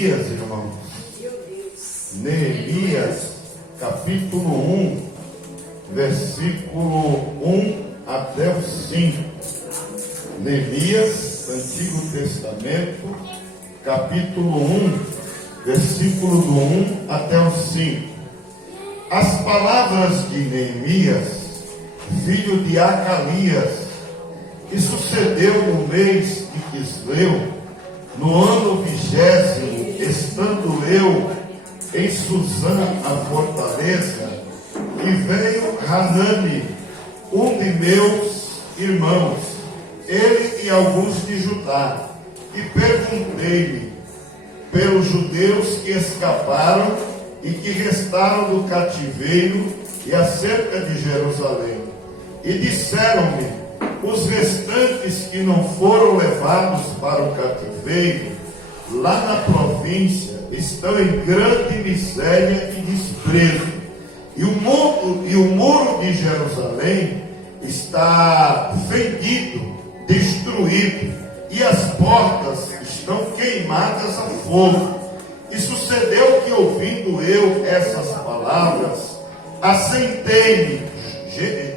Neemias, irmãos. Neemias, capítulo 1, versículo 1 até o 5. Neemias, Antigo Testamento, capítulo 1, versículo do 1 até o 5. As palavras de Neemias, filho de Acalias, que sucedeu no mês de Quisleu, no ano 20º, estando eu em Suzã, a fortaleza, e veio Hanani, um de meus irmãos, ele e alguns de Judá, e perguntei-lhe pelos judeus que escaparam e que restaram do cativeiro e acerca de Jerusalém. E disseram-me: os restantes que não foram levados para o cativeiro, lá na província, estão em grande miséria e desprezo. E o muro de Jerusalém está fendido, destruído, e as portas estão queimadas a fogo. E sucedeu que, ouvindo eu essas palavras, assentei-me.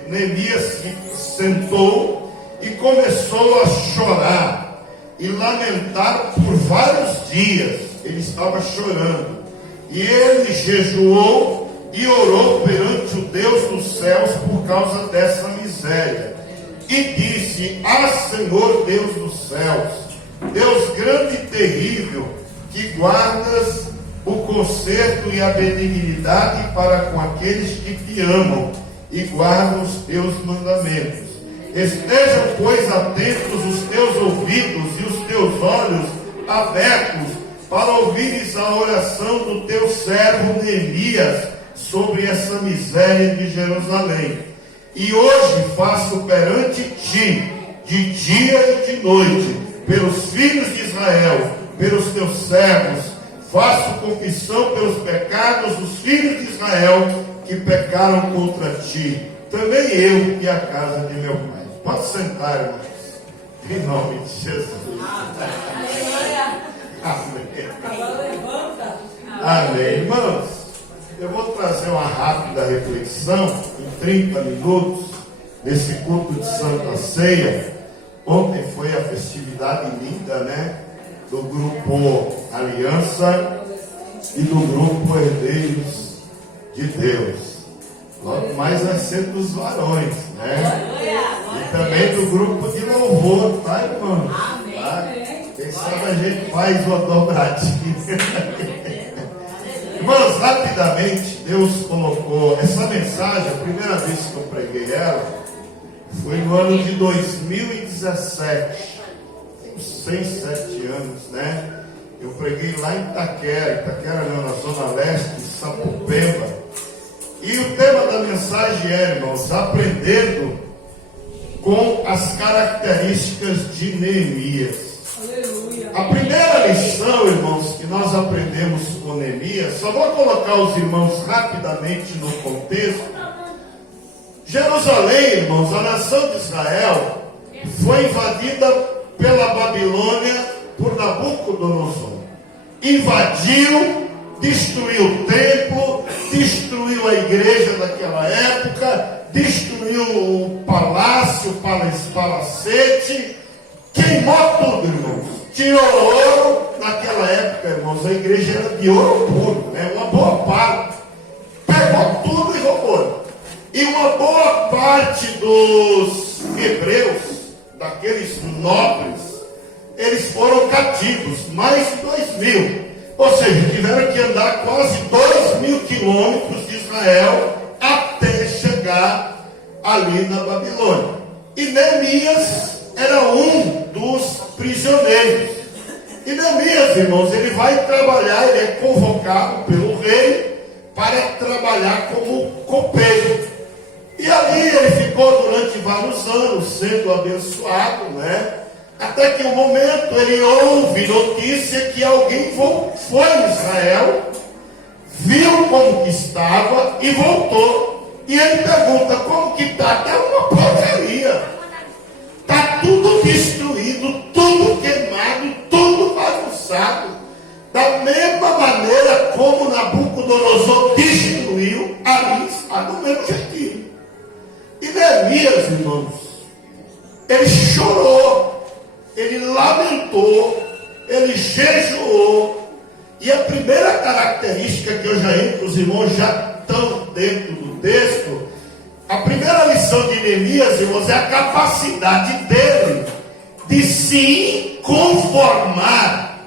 Neemias sentou e começou a chorar e lamentar por vários dias. Ele estava chorando. E ele jejuou e orou perante o Deus dos céus por causa dessa miséria. E disse: ah, Senhor Deus dos céus, Deus grande e terrível, que guardas o conserto e a benignidade para com aqueles que te amam e guardam os teus mandamentos. Estejam, pois, atentos os teus ouvidos e os teus olhos abertos para ouvires a oração do teu servo Neemias sobre essa miséria de Jerusalém. E hoje faço perante ti, de dia e de noite, pelos filhos de Israel, pelos teus servos, faço confissão pelos pecados dos filhos de Israel que pecaram contra ti, também eu e a casa de meu pai. Pode sentar, irmãos, em nome de Jesus. Amém. Amém, irmãos. Eu vou trazer uma rápida reflexão em 30 minutos nesse culto de Santa Ceia. Ontem foi a festividade linda, né? Do grupo Aliança e do grupo Herdeiros de Deus. Logo mais vai ser dos varões, né? E também do grupo de louvor, tá, irmão? Tá? Quem sabe a gente faz uma dobradinha. Irmãos, rapidamente, Deus colocou essa mensagem. A primeira vez que eu preguei ela foi no ano de 2017. Tem uns 6, 7 anos, né? Eu preguei lá em Itaquera não, na zona leste de Sapopemba. E o tema da mensagem é, irmãos, aprendendo com as características de Neemias. Aleluia. A primeira lição, irmãos, que nós aprendemos com Neemias, só vou colocar os irmãos rapidamente no contexto. Jerusalém, irmãos, a nação de Israel, foi invadida pela Babilônia por Nabucodonosor. Invadiu, destruiu o templo, destruiu a igreja daquela época, destruiu o palácio, o palacete, queimou tudo, irmãos. Tirou ouro. Naquela época, irmãos, a igreja era de ouro puro, né? Uma boa parte. Pegou tudo e roubou. E uma boa parte dos hebreus, daqueles nobres, eles foram cativos, mais de 2.000. Ou seja, tiveram que andar quase 2.000 quilômetros de Israel até chegar ali na Babilônia. E Neemias era um dos prisioneiros. E Neemias, irmãos, ele vai trabalhar, ele é convocado pelo rei para trabalhar como copeiro. E ali ele ficou durante vários anos sendo abençoado, né? Até que um momento ele ouve notícia que alguém foi em Israel, viu como que estava e voltou. E ele pergunta: como que está? Está uma porcaria. Está tudo destruído, tudo queimado, tudo bagunçado. Da mesma ele lamentou, ele jejuou. E a primeira característica que eu já entro, os irmãos já estão dentro do texto, a primeira lição de Neemias, irmãos, é a capacidade dele de se conformar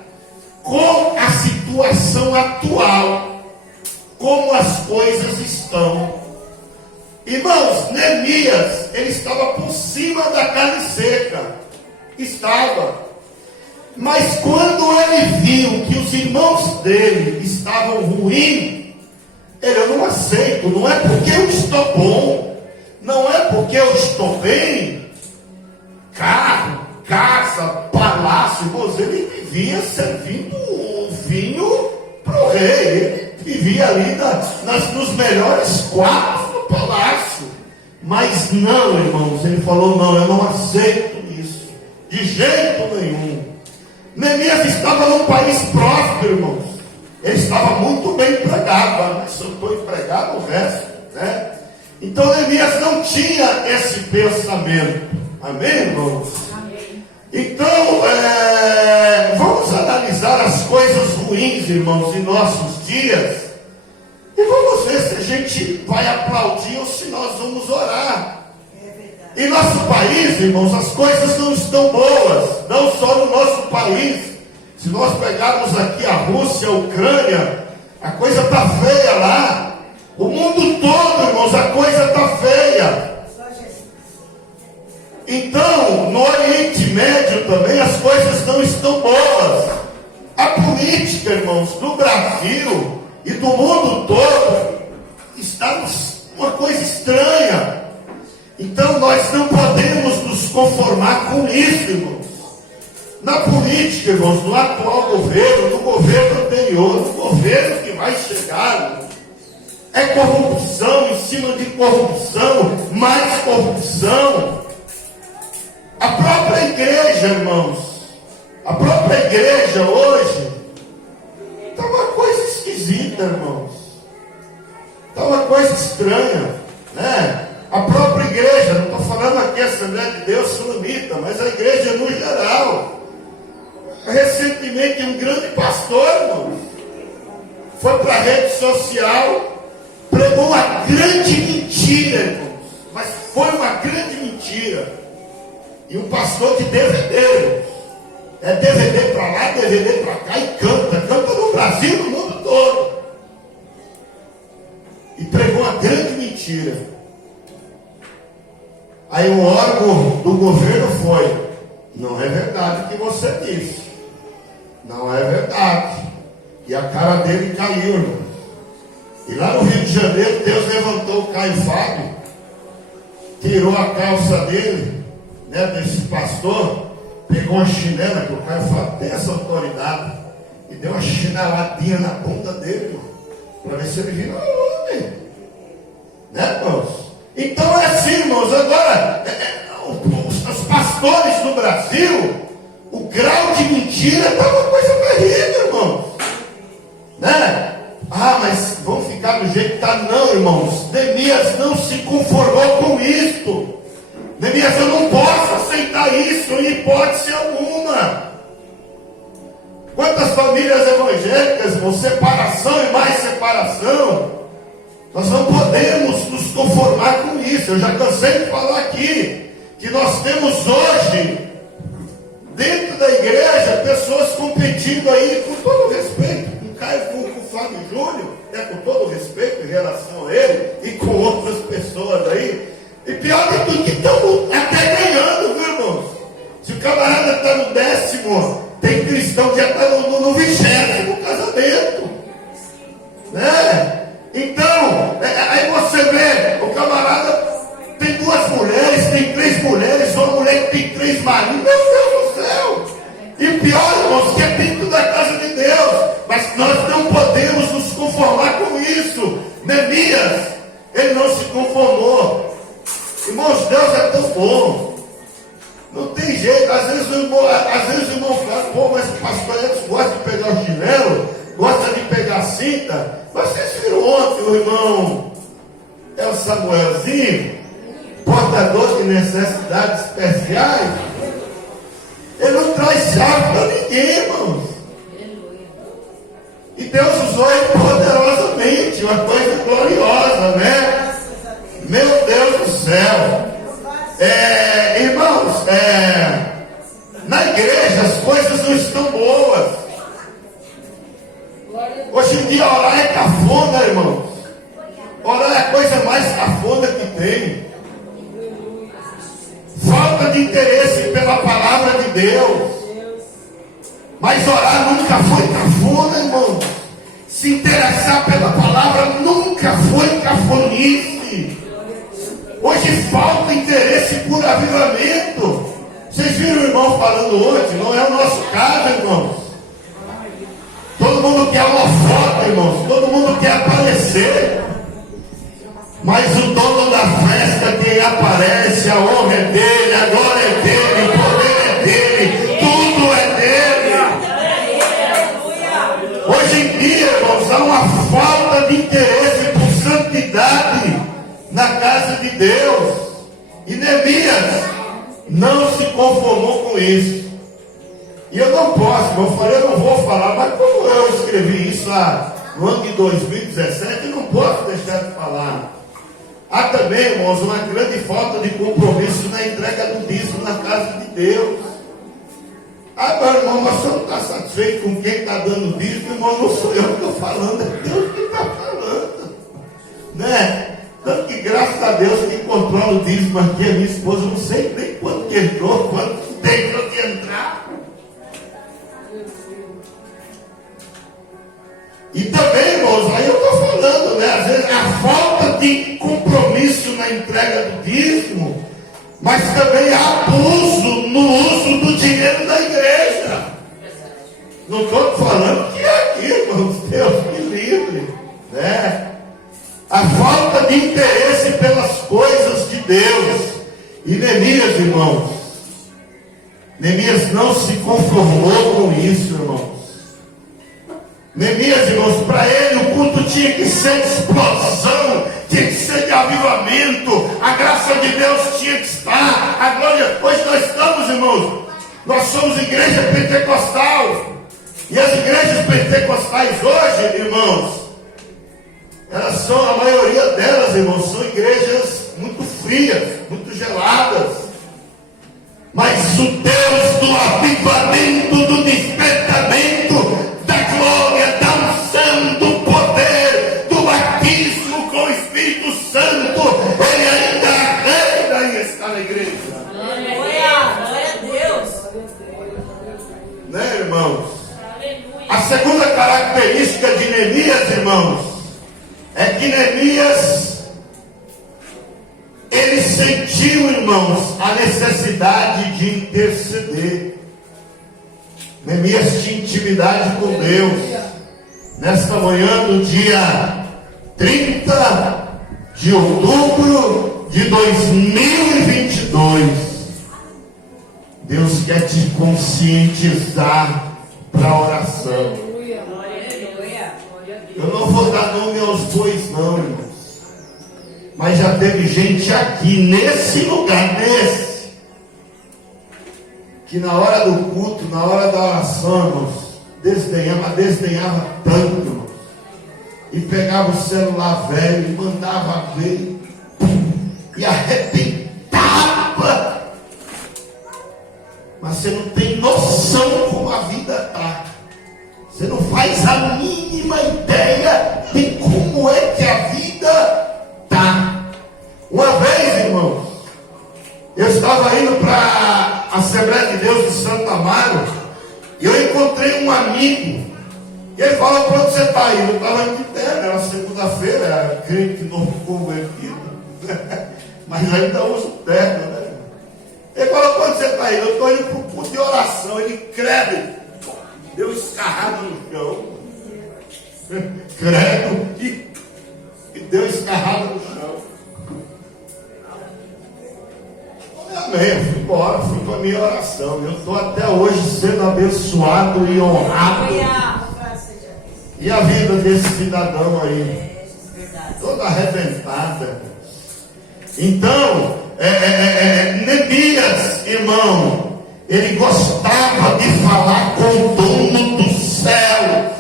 com a situação atual, como as coisas estão. Irmãos, Neemias, ele estava por cima da carne seca, estava. Mas quando ele viu que os irmãos dele estavam ruins, ele: eu não aceito, não é porque eu estou bom, não é porque eu estou bem, carro, casa, palácio, irmãos, ele vivia servindo o vinho para o rei, ele vivia ali nos melhores quartos do palácio. Mas não, irmãos, ele falou: não, eu não aceito isso, de jeito nenhum. Neemias estava num país próspero, irmãos. Ele estava muito bem empregado. Mas se eu estou empregado, o resto, né? Então Neemias não tinha esse pensamento. Amém, irmãos? Amém. Então, vamos analisar as coisas ruins, irmãos, em nossos dias. E vamos ver se a gente vai aplaudir ou se nós vamos orar. Em nosso país, irmãos, as coisas não estão boas, não só no nosso país. Se nós pegarmos aqui a Rússia, a Ucrânia, a coisa está feia lá. O mundo todo, irmãos, a coisa está feia. Então, no Oriente Médio também as coisas não estão boas. A política, irmãos, do Brasil e do mundo todo está uma coisa estranha. Então nós não podemos nos conformar com isso, irmãos. Na política, irmãos, no atual governo, no governo anterior, no governo que vai chegar, irmãos, é corrupção em cima de corrupção, mais corrupção. A própria igreja, irmãos, a própria igreja hoje está uma coisa esquisita, irmãos. Está uma coisa estranha, né? A própria igreja, não estou falando aqui a Assembleia de Deus Sulamita, mas a igreja no geral. Recentemente um grande pastor, irmãos, foi para a rede social, pregou uma grande mentira, irmãos, mas foi uma grande mentira. E um pastor de DVD, irmãos, é DVD para lá, DVD para cá, e canta no Brasil, no mundo todo. E pregou uma grande mentira. Aí um órgão do governo foi: não é verdade o que você disse, não é verdade. E a cara dele caiu, irmão. E lá no Rio de Janeiro, Deus levantou o Caio Fábio, tirou a calça dele, né, desse pastor, pegou uma chinela, que o Caio Fábio tem essa autoridade, e deu uma chineladinha na bunda dele, para ver se ele vira homem, né, irmãos? Então é assim, irmãos. Agora, os pastores do Brasil, o grau de mentira está uma coisa terrível, irmãos, né? Ah, mas vamos ficar do jeito que está. Não, irmãos, Neemias não se conformou com isto. Neemias: eu não posso aceitar isso em hipótese alguma. Quantas famílias evangélicas, irmãos, separação e mais separação. Nós não podemos nos conformar com isso. Eu já cansei de falar aqui que nós temos hoje, dentro da igreja, pessoas competindo aí, com todo respeito, com o Fábio Júnior, com todo respeito em relação a ele, e com outras pessoas aí. E pior de tudo, que estão até ganhando, viu, irmãos? Se o camarada está no 10º, tem cristão que já está no 20º casamento, né? Então, aí você vê, o camarada tem 2 mulheres, tem 3 mulheres, uma mulher que tem 3 maridos. Meu Deus do céu! E pior, irmãos, que é dentro da casa de Deus. Mas nós não podemos nos conformar com isso. Neemias, ele não se conformou. Irmãos, Deus é tão bom. Não tem jeito. Às vezes o irmão fala: pô, mas o pastor Edson gosta de pegar o chinelo, gosta de pegar a cinta. Vocês viram ontem o irmão El Samuelzinho, portador de necessidades especiais? Ele não traz chave para ninguém, irmãos. E Deus usou ele poderosamente, uma coisa gloriosa, né? Meu Deus do céu. Irmãos, na igreja as coisas não estão boas. Hoje em dia orar é cafona, irmãos. Orar é a coisa mais cafona que tem. Falta de interesse pela palavra de Deus. Mas orar nunca foi cafona, irmão. Se interessar pela palavra nunca foi cafonice. Hoje falta interesse por avivamento. Vocês viram o irmão falando hoje? Não é o nosso caso, irmãos. Todo mundo quer uma foto, irmãos. Todo mundo quer aparecer. Mas o dono da festa, quem aparece, a honra é dele, a glória é dele, o poder é dele, tudo é dele. Hoje em dia, irmãos, há uma falta de interesse por santidade na casa de Deus. E Neemias não se conformou com isso. E eu não posso, como eu falei, eu não vou falar, mas como eu escrevi isso lá no ano de 2017, eu não posso deixar de falar. Há também, irmãos, uma grande falta de compromisso na entrega do dízimo na casa de Deus. Meu irmão, mas você não está satisfeito com quem está dando dízimo? Irmão, não sou eu que estou falando, é Deus que está falando, né? Tanto que graças a Deus quem controla o dízimo aqui é minha esposa. Eu não sei nem quanto que entrou, quanto deixou de entrar. E também, irmãos, aí eu estou falando, né? Às vezes a falta de compromisso na entrega do dízimo, mas também há abuso no uso do dinheiro da igreja. Não estou falando que é aqui, irmãos, Deus me livre, né? A falta de interesse pelas coisas de Deus. E Neemias, irmãos, Neemias não se conformou com isso, irmãos. Neemias, irmãos, para ele o culto tinha que ser de explosão, tinha que ser de avivamento, a graça de Deus tinha que estar, a glória. Hoje nós estamos, irmãos, nós somos igreja pentecostal, e as igrejas pentecostais hoje, irmãos, elas são, a maioria delas, irmãos, são igrejas muito frias, muito geladas. Mas o Deus do avivamento, do despertamento, da glória, da unção, do poder, do batismo com o Espírito Santo, ele ainda está na igreja. Glória a Deus. Né, irmãos? A segunda característica de Neemias, irmãos, é que Neemias, ele sentiu, irmãos, a necessidade de interceder. Neemias tinha intimidade com Deus. Nesta manhã do dia 30 de outubro de 2022, Deus quer te conscientizar para a oração. Eu não vou dar nome aos bois não, irmãos. Mas já teve gente aqui, nesse lugar, que na hora do culto, na hora da oração, irmãos, desdenhava tanto, irmãos. E pegava o celular velho e mandava ver, e arrebentava. Mas você não tem noção como a vida está. Você não faz a mínima ideia de como é que a vida está. Uma vez, irmãos, eu estava indo para a Assembleia de Deus de Santo Amaro, e eu encontrei um amigo, e ele falou: para onde você está indo? Eu estava indo de terra, era segunda-feira, crente novo convertido, mas ainda uso terno, né? Ele falou: para onde você está indo? Eu estou indo para o culto de oração. Ele, credo, deu escarrado no chão, credo, e deu escarrado no chão. Amém, eu fui embora, fui para a minha oração. Eu estou até hoje sendo abençoado e honrado. E a vida desse cidadão aí, toda arrebentada. Então, Neemias, irmão, Ele gostava de falar com o dono do céu.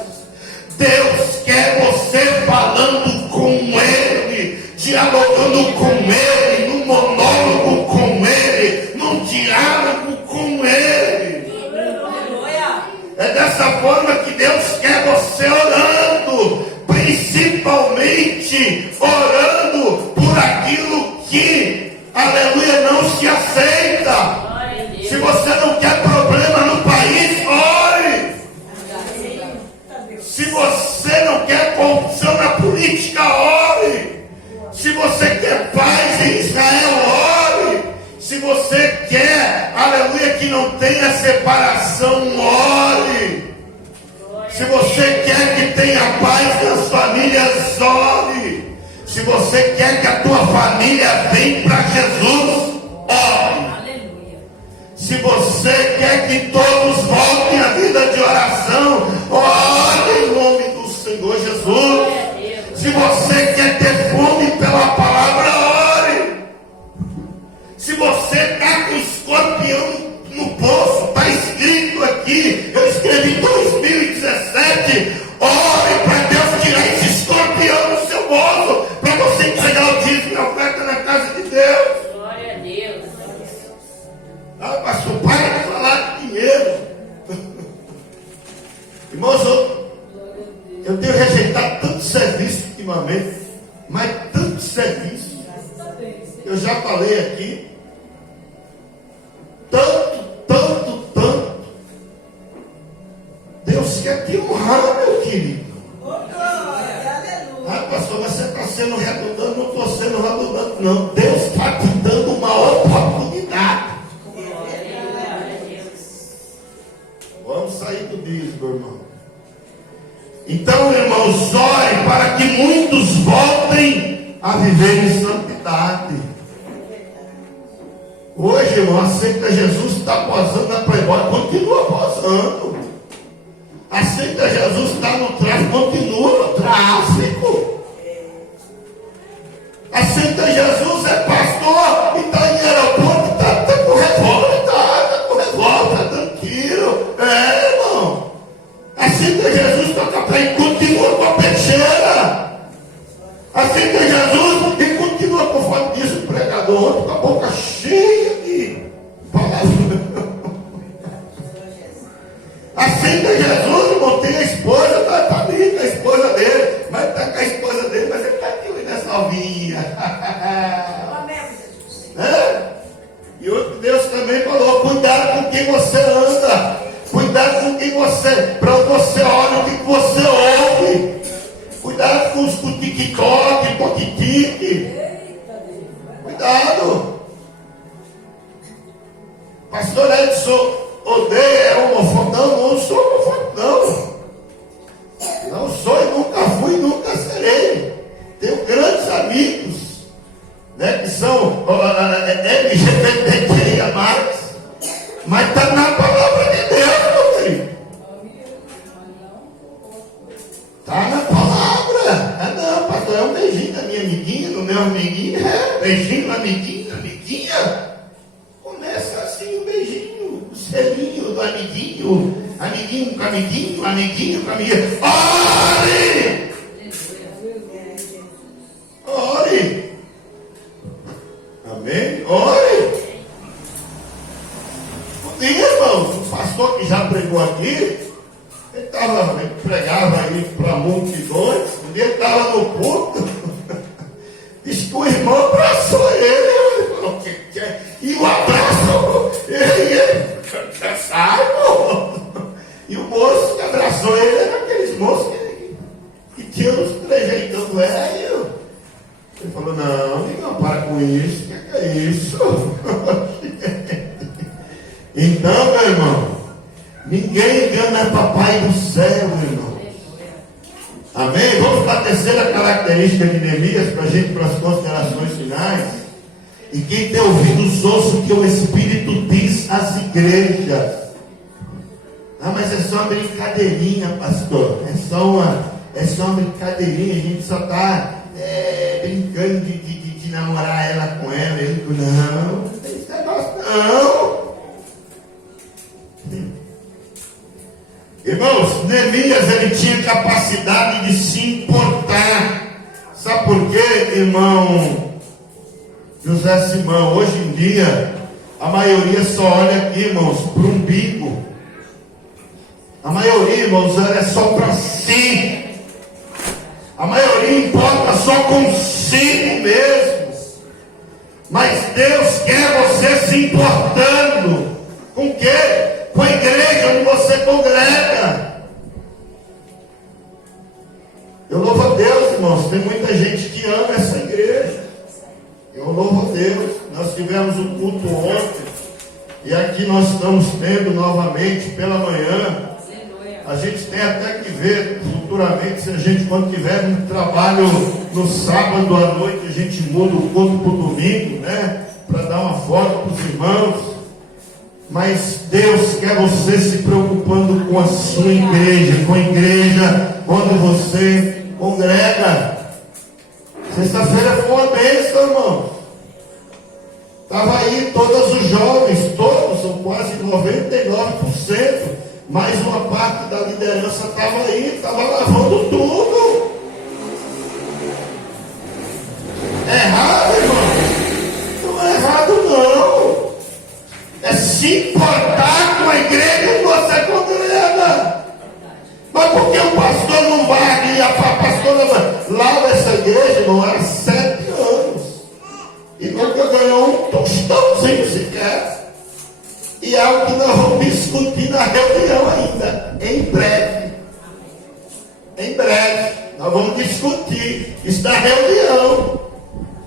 Deus quer você falando com Ele, dialogando com Ele, num monólogo com Ele, num diálogo com Ele. É dessa forma que Deus quer você orando, principalmente orando por aquilo que, aleluia, não se aceita. Se você não quer problema no país, ore. Se você não quer corrupção na política, ore. Se você quer paz em Israel, ore. Se você quer, aleluia, que não tenha separação, ore. Se você quer que tenha paz nas famílias, ore. Se você quer que a tua família venha para Jesus, ore. Se você quer que todos voltem à vida de oração, ore em nome do Senhor Jesus. Se você quer ter fome pela palavra, ore. Se você está com escorpião no bolso, está escrito aqui, eu escrevi em 2017, ore para Deus tirar esse escorpião do seu bolso, para você entregar o dízimo e a oferta na casa de Deus. Glória a Deus. Ah, pastor, para de falar de dinheiro. Irmãos, eu tenho rejeitado tanto serviço ultimamente, mas tanto serviço. Eu já falei aqui. Tanto. Deus quer te honrar, meu querido. Ah, pastor, mas você está sendo redundante. Não estou sendo redundante, não. Deus está te dando uma oportunidade. Vamos sair do dízimo, irmão. Então, irmãos, ore para que muitos voltem a viver em santidade. Hoje, irmão, a seita Jesus está posando na Playboy, continua posando. A seita Jesus está no tráfico, continua no tráfico. A seita Jesus é pastor e está em aeroporto, está com revólver, está com revólver, está dando tiro. É, irmão. A seita Jesus toca para e continua com a peixeira. A seita Jesus e continua com foto disso, o pregador ontem com a boca cheia de palavras. Aceita Jesus, irmão, tem a esposa, está ali com a esposa dele, mas está com a esposa dele, mas ele está aqui nessa novinha. É? E outro Deus também falou: cuidado com quem você anda, cuidado com quem você, para você olha o que você ouve, cuidado com os TikTok, toquitique, cuidado. Pastor Edson odeia, é homofóbico. Não sou homofóbico, não. Não sou e nunca fui e nunca serei. Tenho grandes amigos, né, que são LGBTQIA+, mas está na palavra de Deus, meu querido. Está na palavra. Ah, não, pastor, é um beijinho da minha amiguinha, do meu amiguinho. É, beijinho, amiguinho, amiguinha. Começa assim o beijinho, o selinho do amiguinho, amiguinho com amiguinho, amiguinho com amiguinho. Ore! Ore! Amém? Ore! Um dia, irmãos, um pastor que já pregou aqui, ele pregava aí para multidões, um dia ele estava no culto, disse que o irmão abraçou ele falou, que é? E o abraço, ele sai, e o moço que abraçou ele era aqueles moços que tinham uns trejeitão velho. Ele falou: não, não, para com isso, que é isso? Então, meu irmão, ninguém engana papai do céu, irmão. Amém? Vamos para a terceira característica de Neemias, para a gente, para as considerações finais. E quem tem ouvidos, ouça o que o Espírito diz às igrejas. Ah, mas é só uma brincadeirinha, pastor. É só uma brincadeirinha. A gente só está brincando de namorar ela com ela. Ele falou: não, não tem esse negócio, não. Irmãos, Neemias, ele tinha capacidade de se importar. Sabe por quê, irmão José Simão? Hoje em dia, a maioria só olha aqui, irmãos, para o umbigo. A maioria, irmãos, olha só para si. A maioria importa só consigo mesmo. Mas Deus quer você se importando. Com o quê? Com a igreja onde você congrega. Eu louvo a Deus, irmãos. Tem muita gente que ama essa igreja. Eu louvo a Deus. Nós tivemos um culto ontem. E aqui nós estamos tendo novamente pela manhã. A gente tem até que ver futuramente, se a gente, quando tiver um trabalho no sábado à noite, a gente muda o culto para o domingo, né? Para dar uma folga para os irmãos. Mas Deus quer você se preocupando com a sua igreja, com a igreja onde você congrega. Sexta-feira foi uma bênção, irmão. Estava aí todos os jovens, todos, são quase 99%. Mais uma parte da liderança estava aí, estava lavando tudo. É errado, irmão? Não é errado, não. É se importar com a igreja que você congrega. Mas por que o pastor não vai e a pastora lava essa igreja, irmão, há 7 anos? E nunca ganhou um tostãozinho sequer. E é algo que nós vamos discutir na reunião ainda, em breve. Em breve, nós vamos discutir isso na reunião,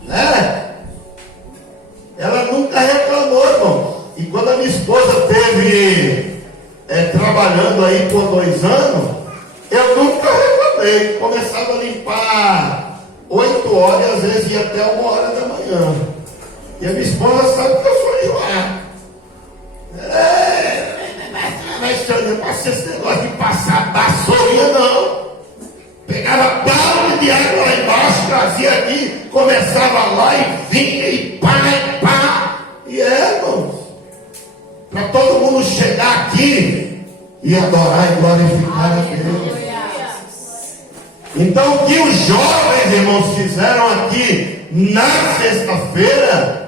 né? Ela nunca reclamou, irmão. E quando a minha esposa teve trabalhando aí por 2 anos, eu nunca reclamei. Começava a limpar 8 horas e às vezes ia até 1h da manhã. E a minha esposa sabe que eu sou enjoado. Mas senhor, não passei esse negócio de passar vassourinha, não. Pegava balde de água lá embaixo, trazia aqui, começava lá e vinha e pá. E irmãos, para todo mundo chegar aqui e adorar e glorificar a Deus. Então, o que os jovens, irmãos, fizeram aqui na sexta-feira